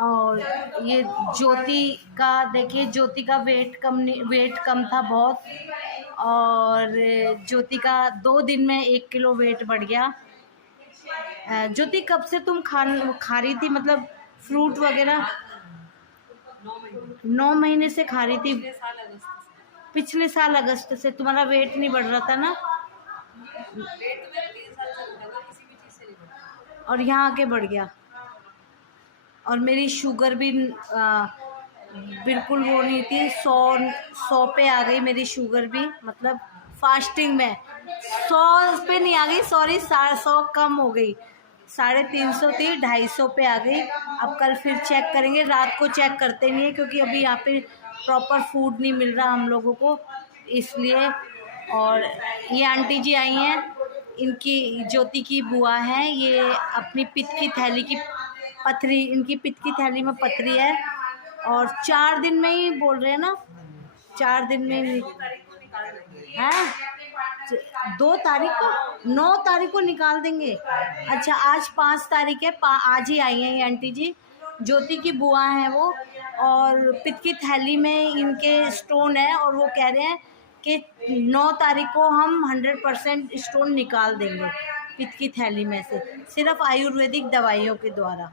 और ये ज्योति का देखिए, ज्योति का वेट कम था बहुत, और ज्योति का 2 दिन में 1 किलो वेट बढ़ गया। ज्योति कब से तुम खा रही थी, मतलब फ्रूट वगैरह? 9 महीने से खा रही थी। पिछले साल अगस्त से तुम्हारा वेट नहीं बढ़ रहा था ना? और यहाँ आके बढ़ गया। और मेरी शुगर भी बिल्कुल वो नहीं थी, 100 पे आ गई मेरी शुगर भी, मतलब फास्टिंग में 100 पे नहीं आ गई, सॉरी 100 कम हो गई, 350 थी, 250 पे आ गई। अब कल फिर चेक करेंगे, रात को चेक करते नहीं है क्योंकि अभी यहाँ पे प्रॉपर फूड नहीं मिल रहा हम लोगों को, इसलिए। और ये आंटी जी आई हैं, इनकी ज्योति की बुआ हैं, ये अपनी पित्त की थैली की पथरी, इनकी पित्त की थैली में पथरी है, और 4 दिन में ही बोल रहे हैं ना, 4 दिन में ही है। 2 तारीख को, 9 तारीख को निकाल देंगे। अच्छा, आज 5 तारीख है, आज ही आई हैं ये आंटी जी, ज्योति की बुआ हैं वो, और पित्त की थैली में इनके स्टोन है, और वो कह रहे हैं कि 9 तारीख को हम 100% स्टोन निकाल देंगे पित्त की थैली में से, सिर्फ आयुर्वेदिक दवाइयों के द्वारा।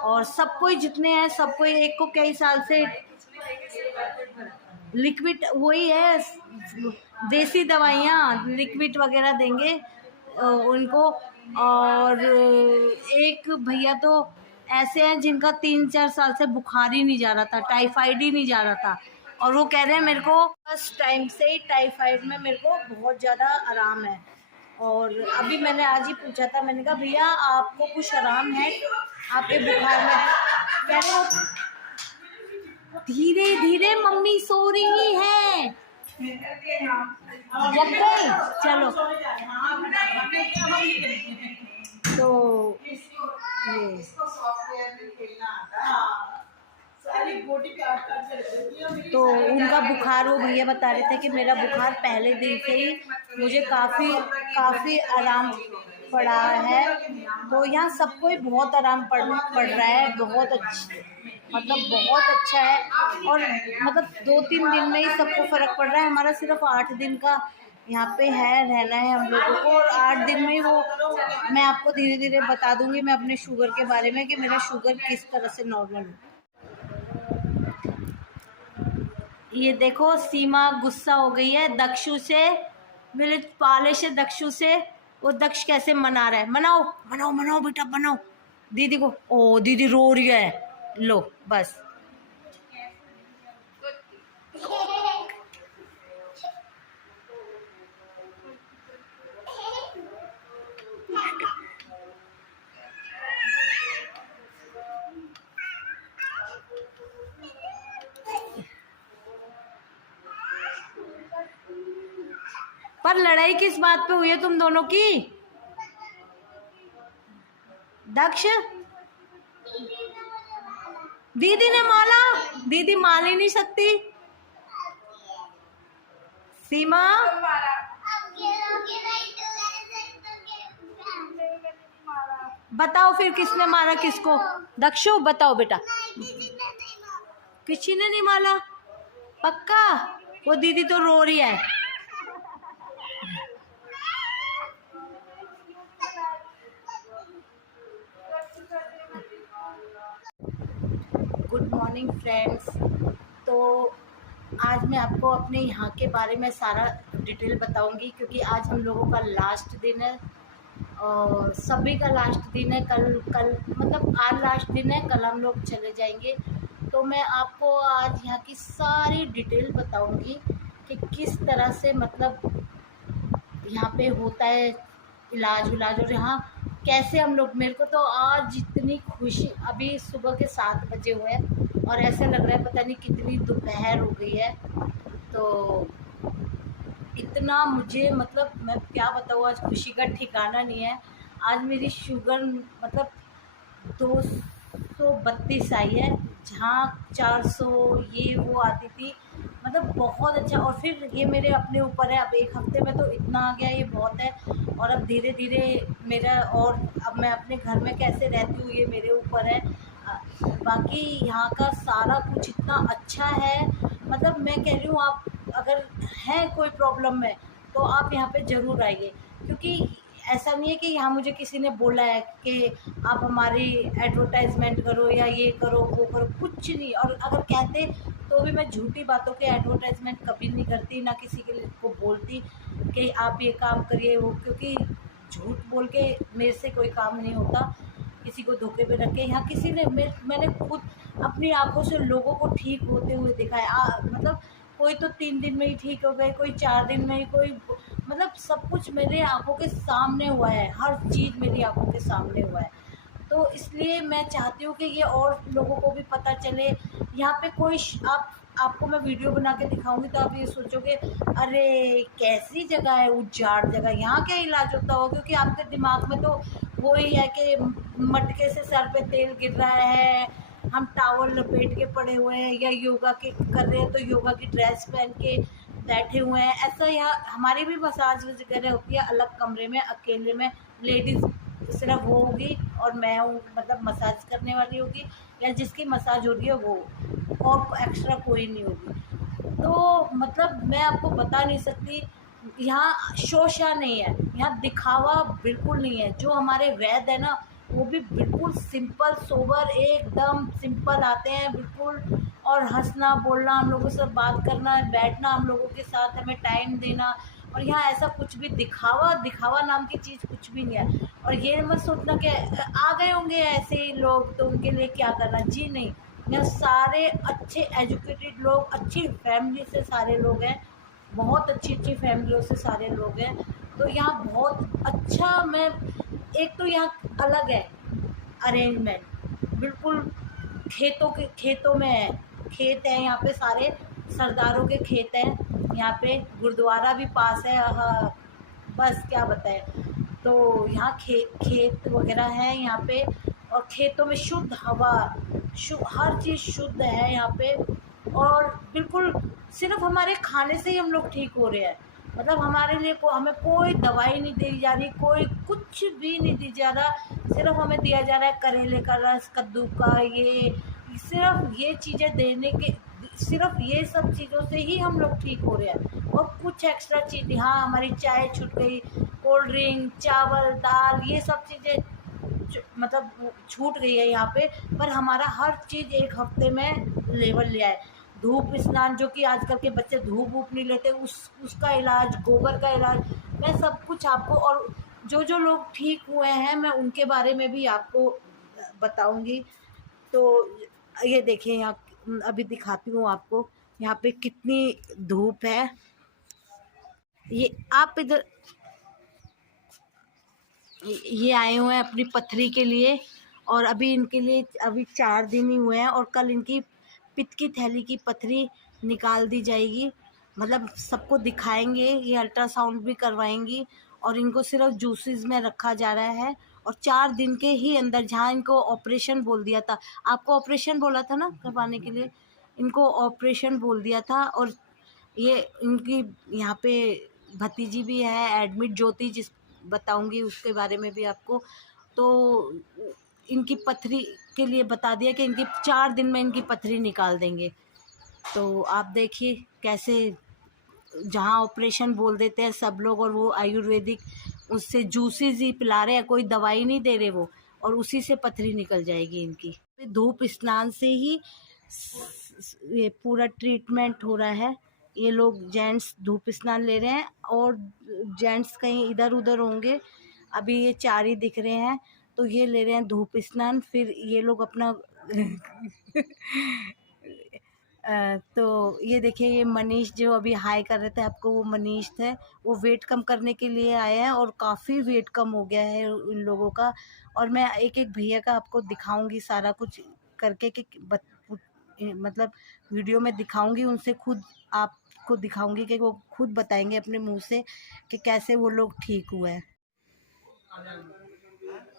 और सबको जितने हैं सबको, एक को कई साल से लिक्विड, वही है देसी दवाइयाँ, लिक्विड वगैरह देंगे उनको। और एक भैया तो ऐसे हैं जिनका 3-4 साल से बुखार ही नहीं जा रहा था, टाइफाइड ही नहीं जा रहा था, और वो कह रहे हैं मेरे को फर्स्ट टाइम से ही टाइफाइड में मेरे को बहुत ज़्यादा आराम है। और अभी मैंने आज ही पूछा था, मैंने कहा भैया आपको कुछ आराम है आपके बुखार में? कह रहे हो धीरे धीरे मम्मी सो रही है, जग गई, चलो। तो ये तो उनका बुखार, वो भैया बता रहे थे कि मेरा बुखार पहले दिन से ही मुझे काफ़ी आराम पड़ा है। तो यहाँ सबको ही बहुत आराम पड़ रहा है, बहुत अच्छा, मतलब बहुत अच्छा है। और मतलब 2-3 दिन में ही सबको फ़र्क पड़ रहा है। हमारा सिर्फ 8 दिन का यहाँ पे है, रहना है हम लोगों को, और 8 दिन में ही वो मैं आपको धीरे धीरे बता दूंगी मैं अपने शुगर के बारे में कि मेरा शुगर किस तरह से नॉर्मल है। ये देखो सीमा गुस्सा हो गई है दक्षु से, मेरे पाले से दक्षु से। वो दक्ष कैसे मना रहा है, मनाओ मनाओ मनाओ बेटा मनाओ दीदी को। ओ दीदी रो रही है, लो बस। पर लड़ाई किस बात पे हुई है तुम दोनों की? दक्ष, दीदी ने माला, दीदी माल ही नहीं सकती। सीमा बताओ फिर किसने मारा किसको? दक्षु बताओ बेटा, किसी ने नहीं मारा? पक्का? वो दीदी तो रो रही है। Good morning friends. तो आज मैं आपको अपने यहाँ के बारे में सारा डिटेल बताऊंगी, क्योंकि आज हम लोगों का लास्ट दिन है, और सभी का लास्ट दिन है। कल मतलब आज लास्ट दिन है, कल हम लोग चले जाएंगे। तो मैं आपको आज यहाँ की सारी डिटेल बताऊंगी कि किस तरह से मतलब यहाँ पे होता है इलाज, और यहाँ कैसे हम लोग। मेरे को तो आज जितनी खुशी, अभी सुबह के 7 बजे हुए हैं और ऐसा लग रहा है पता नहीं कितनी दोपहर हो गई है। तो इतना मुझे, मतलब मैं क्या बताऊँ, आज खुशी का ठिकाना नहीं है। आज मेरी शुगर मतलब 132 आई है, जहाँ 400 ये वो आती थी। मतलब बहुत अच्छा। और फिर ये मेरे अपने ऊपर है, अब 1 हफ्ते में तो इतना आ गया, ये बहुत है। और अब धीरे धीरे मेरा, और अब मैं अपने घर में कैसे रहती हूँ ये मेरे ऊपर है। बाकी यहाँ का सारा कुछ इतना अच्छा है, मतलब मैं कह रही हूँ, आप अगर हैं कोई प्रॉब्लम में तो आप यहाँ पे ज़रूर आइए। क्योंकि ऐसा नहीं है कि यहाँ मुझे किसी ने बोला है कि आप हमारी एडवर्टाइजमेंट करो या ये करो वो करो, कुछ नहीं। और अगर कहते तो भी मैं झूठी बातों के एडवर्टाइजमेंट कभी नहीं करती, ना किसी के लिए को बोलती कि आप ये काम करिए वो, क्योंकि झूठ बोल के मेरे से कोई काम नहीं होता, किसी को धोखे पे रख के। यहाँ किसी ने मैंने खुद अपनी आंखों से लोगों को ठीक होते हुए देखा है। मतलब कोई तो 3 दिन में ही ठीक हो गए, कोई 4 दिन में ही, कोई मतलब सब कुछ मेरे आंखों के सामने हुआ है, हर चीज़ मेरी आंखों के सामने हुआ है। तो इसलिए मैं चाहती हूँ कि ये और लोगों को भी पता चले। यहाँ पे कोई आपको मैं वीडियो बना के दिखाऊंगी तो आप ये सोचोगे अरे कैसी जगह है, उजाड़ जगह, यहाँ क्या इलाज होता हो, क्योंकि आपके दिमाग में तो वही है कि मटके से सर पे तेल गिर रहा है, हम टावल लपेट के पड़े हुए हैं, या योगा के कर रहे हैं तो योगा की ड्रेस पहन के बैठे हुए हैं। ऐसा यहाँ हमारी भी मसाज वगैरह होती है अलग कमरे में, अकेले में। लेडीज़ सिर्फ वो होगी और मैं हूँ, मतलब मसाज करने वाली होगी, या जिसकी मसाज हो रही है वो, और एक्स्ट्रा कोई नहीं होगी। तो मतलब मैं आपको बता नहीं सकती, यहाँ शोशा नहीं है, यहाँ दिखावा बिल्कुल नहीं है। जो हमारे वैद्य है ना, वो भी बिल्कुल सिंपल सोबर एकदम सिंपल आते हैं बिल्कुल। और हंसना बोलना, हम लोगों से बात करना, बैठना हम लोगों के साथ, हमें टाइम देना। और यहाँ ऐसा कुछ भी दिखावा दिखावा नाम की चीज़ कुछ भी नहीं है। और ये मत सोचना कि आ गए होंगे ऐसे ही लोग तो उनके लिए क्या करना, जी नहीं। यहाँ सारे अच्छे एजुकेटेड लोग, अच्छी फैमिली से सारे लोग हैं, बहुत अच्छी अच्छी फैमिलियों से सारे लोग हैं। तो यहाँ बहुत अच्छा। मैं एक तो यहाँ अलग है अरेंजमेंट, बिल्कुल खेतों में है, खेत है यहाँ पे, सारे सरदारों के खेत हैं यहाँ पे। गुरुद्वारा भी पास है। हाँ, बस क्या बताएं। तो यहाँ खेत वगैरह है यहाँ पे, और खेतों में शुद्ध हवा, हर चीज़ शुद्ध है यहाँ पे। और बिल्कुल सिर्फ हमारे खाने से ही हम लोग ठीक हो रहे हैं। मतलब हमारे लिए हमें कोई दवाई नहीं दी जा रही, कोई कुछ भी नहीं दी जा रहा। सिर्फ हमें दिया जा रहा है करेले का रस, कद्दू का ये, सिर्फ ये चीज़ें देने के, सिर्फ ये सब चीज़ों से ही हम लोग ठीक हो रहे हैं। और कुछ एक्स्ट्रा चीज़, हाँ हमारी चाय छूट गई, कोल्ड ड्रिंक, चावल, दाल, ये सब चीज़ें मतलब छूट गई है यहाँ पे। पर हमारा हर चीज़ 1 हफ्ते में लेवल लिया है। धूप स्नान, जो कि आजकल के बच्चे धूप वूप नहीं लेते, उसका इलाज, गोबर का इलाज, मैं सब कुछ आपको, और जो जो लोग ठीक हुए हैं मैं उनके बारे में भी आपको बताऊंगी। तो ये देखिए यहाँ, अभी दिखाती हूँ आपको यहाँ पे कितनी धूप है। ये आप इधर, ये आए हुए हैं अपनी पथरी के लिए, और अभी इनके लिए अभी 4 दिन ही हुए हैं, और कल इनकी पित्त की थैली की पथरी निकाल दी जाएगी। मतलब सबको दिखाएंगे, ये अल्ट्रासाउंड भी करवाएंगी, और इनको सिर्फ जूसेस में रखा जा रहा है। और 4 दिन के ही अंदर, जहाँ इनको ऑपरेशन बोल दिया था, आपको ऑपरेशन बोला था ना करवाने के लिए, इनको ऑपरेशन बोल दिया था। और ये इनकी यहाँ पे भतीजी भी है एडमिट, ज्योति, जिस बताऊंगी उसके बारे में भी आपको। तो इनकी पथरी के लिए बता दिया कि इनकी 4 दिन में इनकी पथरी निकाल देंगे। तो आप देखिए कैसे, जहाँ ऑपरेशन बोल देते हैं सब लोग, और वो आयुर्वेदिक उससे जूसेस ही पिला रहे हैं, कोई दवाई नहीं दे रहे वो, और उसी से पथरी निकल जाएगी इनकी। धूप स्नान से ही ये पूरा ट्रीटमेंट हो रहा है। ये लोग जेंट्स धूप स्नान ले रहे हैं, और जेंट्स कहीं इधर उधर होंगे। अभी ये 4 ही दिख रहे हैं, तो ये ले रहे हैं धूप स्नान। फिर ये लोग अपना तो ये देखिए, ये मनीष जो अभी हाई कर रहे थे आपको, वो मनीष थे। वो वेट कम करने के लिए आए हैं, और काफ़ी वेट कम हो गया है इन लोगों का। और मैं एक एक भैया का आपको दिखाऊंगी सारा कुछ करके, कि मतलब वीडियो में दिखाऊंगी, उनसे खुद आपको दिखाऊंगी कि वो खुद बताएंगे अपने मुंह से कि कैसे वो लोग ठीक हुए हैं।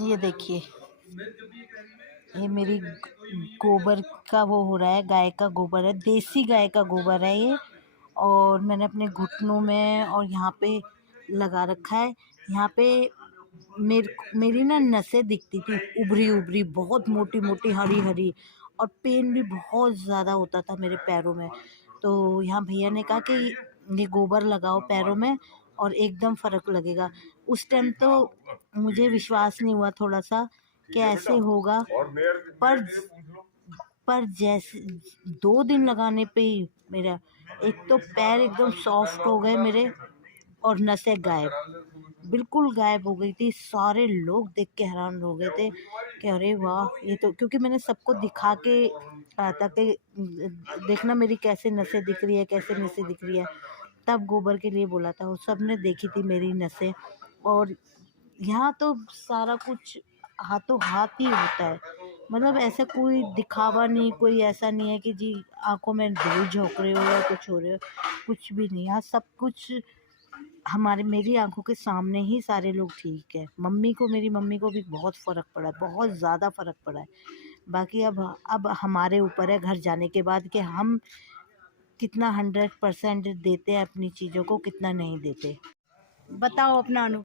ये देखिए, ये मेरी गोबर का वो हो रहा है, गाय का गोबर है, देसी गाय का गोबर है ये। और मैंने अपने घुटनों में और यहाँ पे लगा रखा है। यहाँ पे मेरी ना नसें दिखती थी उभरी उभरी, बहुत मोटी मोटी, हरी हरी, और पेन भी बहुत ज़्यादा होता था मेरे पैरों में। तो यहाँ भैया ने कहा कि ये गोबर लगाओ पैरों में और एकदम फ़र्क लगेगा। उस टाइम तो मुझे विश्वास नहीं हुआ थोड़ा सा कि ऐसे होगा, पर जैसे 2 दिन लगाने पे ही मेरा एक तो पैर एकदम सॉफ्ट हो गए मेरे, और नसें गायब, बिल्कुल गायब हो गई थी। सारे लोग देख के हैरान हो गए थे कि अरे वाह, ये तो, क्योंकि मैंने सबको दिखा के कहा था कि देखना मेरी कैसे नसें दिख रही है, कैसे नसें दिख रही है, तब गोबर के लिए बोला था। वो सब ने देखी थी मेरी नसें। और यहाँ तो सारा कुछ हाथों हाथ ही होता है, मतलब ऐसा कोई दिखावा नहीं, कोई ऐसा नहीं है कि जी आंखों में धूल झोंक रहे हो या कुछ हो रहे हो, कुछ भी नहीं। यहाँ सब कुछ मेरी आंखों के सामने ही सारे लोग ठीक है। मेरी मम्मी को भी बहुत फ़र्क पड़ा है, बहुत ज़्यादा फ़र्क पड़ा है। बाकी अब हमारे ऊपर है घर जाने के बाद कि हम कितना 100% देते हैं अपनी चीज़ों को, कितना नहीं देते। बताओ अपना अनुभव।